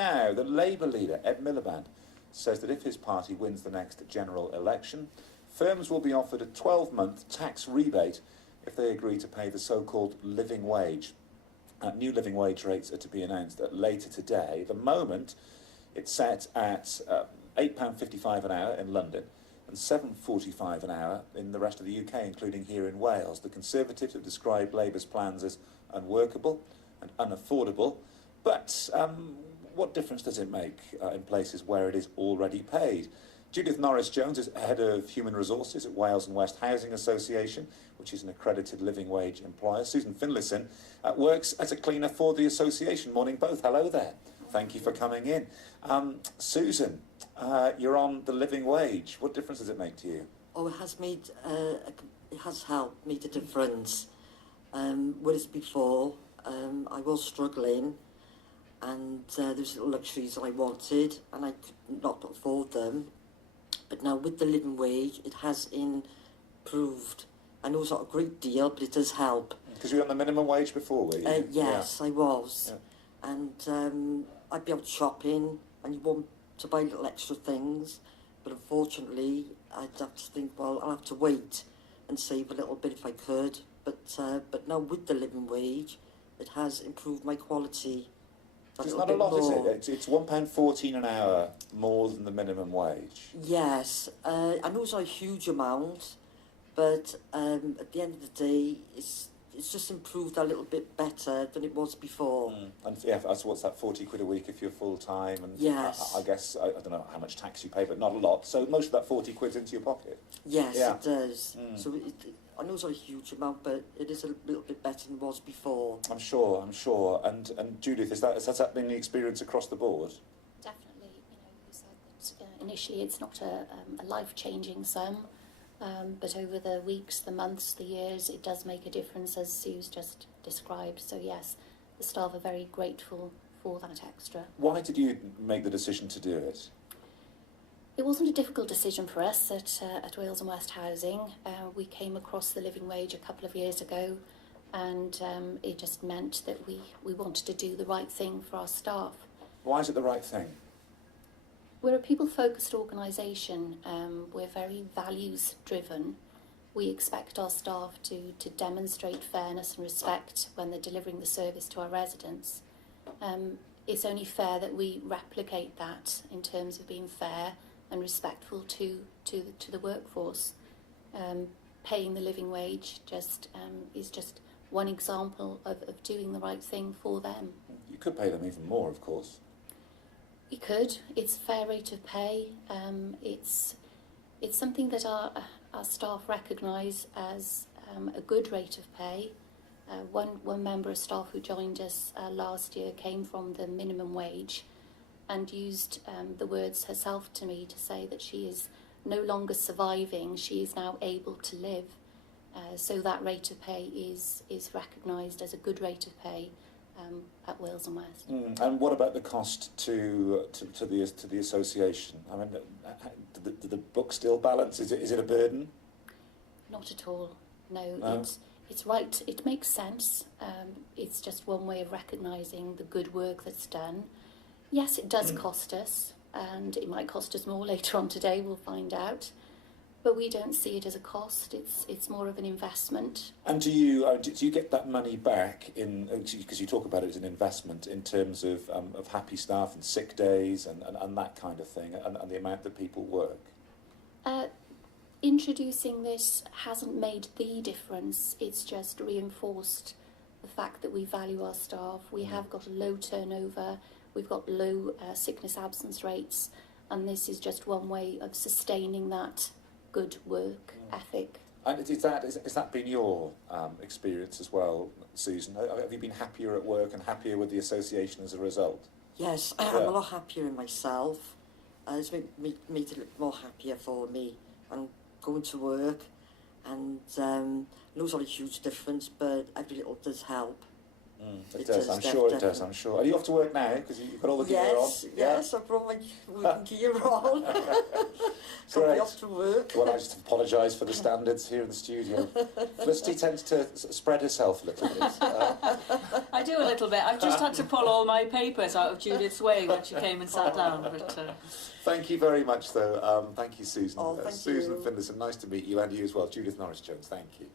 Now, the Labour leader, Ed Miliband, says that if his party wins the next general election, firms will be offered a 12-month tax rebate if they agree to pay the so-called living wage. New living wage rates are to be announced later today. At the moment, it's set at £8.55 an hour in London and £7.45 an hour in the rest of the UK, including here in Wales. The Conservatives have described Labour's plans as unworkable and unaffordable, but what difference does it make in places where it is already paid? Judith Norris-Jones is Head of Human Resources at Wales and West Housing Association, which is an accredited living wage employer. Susan Finlayson works as a cleaner for the association. Morning both. Hello there. Thank you for coming in. Susan, you're on the living wage. What difference does it make to you? Oh, it has helped made a difference. Whereas before, I was struggling, and there was luxuries I wanted, and I could not afford them. But now with the living wage, it has improved. I know it's not a great deal, but it does help. Because you were on the minimum wage before, were you? Yes, yeah. I was. Yeah. And I'd be out shopping, and you want to buy little extra things. But unfortunately, I'd have to think, well, I'll have to wait and save a little bit if I could. But now with the living wage, it has improved my quality. It's not a lot, more. Is it? It's £1.14 an hour more than the minimum wage. Yes, I know it's not a huge amount, but at the end of the day, it's just improved a little bit better than it was before. And yeah, so what's that, 40 quid a week if you're full time? And yes. I guess, I don't know how much tax you pay, but not a lot. So most of that 40 quid's into your pocket. Yes, yeah. It does. So I know it's not a huge amount, but it is a little bit better than it was before. I'm sure. And Judith, has that been the experience across the board? Definitely. You said that initially it's not a life-changing sum, but over the weeks, the months, the years, it does make a difference, as Sue's just described. So yes, the staff are very grateful for that extra. Why did you make the decision to do it? It wasn't a difficult decision for us at Wales and West Housing. We came across the living wage a couple of years ago, and it just meant that we wanted to do the right thing for our staff. Why is it the right thing? We're a people-focused organisation. We're very values-driven. We expect our staff to demonstrate fairness and respect when they're delivering the service to our residents. It's only fair that we replicate that in terms of being fair and respectful to the workforce. Paying the living wage is just one example of doing the right thing for them. You could pay them even more, of course. You could. It's a fair rate of pay. It's something that our staff recognise as a good rate of pay. One member of staff who joined us last year came from the minimum wage and used the words herself to me to say that she is no longer surviving, she is now able to live. So that rate of pay is recognised as a good rate of pay at Wales and West. And what about the cost to the association? I mean, do the books still balance? Is it a burden? Not at all. No. It's right. It makes sense. It's just one way of recognising the good work that's done. Yes, it does cost us, and it might cost us more later on today. We'll find out. But we don't see it as a cost. It's more of an investment. And do you get that money back in, because you talk about it as an investment in terms of happy staff and sick days and that kind of thing, and the amount that people work? Introducing this hasn't made the difference. It's just reinforced the fact that we value our staff. We have got a low turnover. We've got low sickness absence rates, and this is just one way of sustaining that good work ethic. And is that been your experience as well, Susan? Have you been happier at work and happier with the association as a result? Yes, I'm a lot happier in myself. It's made it a little more happier for me. And going to work, and I know it's not a huge difference, but every little does help. It does, I'm sure it does, I'm sure. Are you off to work now, because you've got all the gear on? Yes, I've brought my working gear on. Got me off to work. Well, I just apologise for the standards here in the studio. Felicity tends to spread herself a little bit. I do a little bit. I've just had to pull all my papers out of Judith's way when she came and sat down. But Thank you very much, though. Thank you, Susan. Oh, thank Susan you. Finlayson, nice to meet you, and you as well. Judith Norris-Jones, thank you.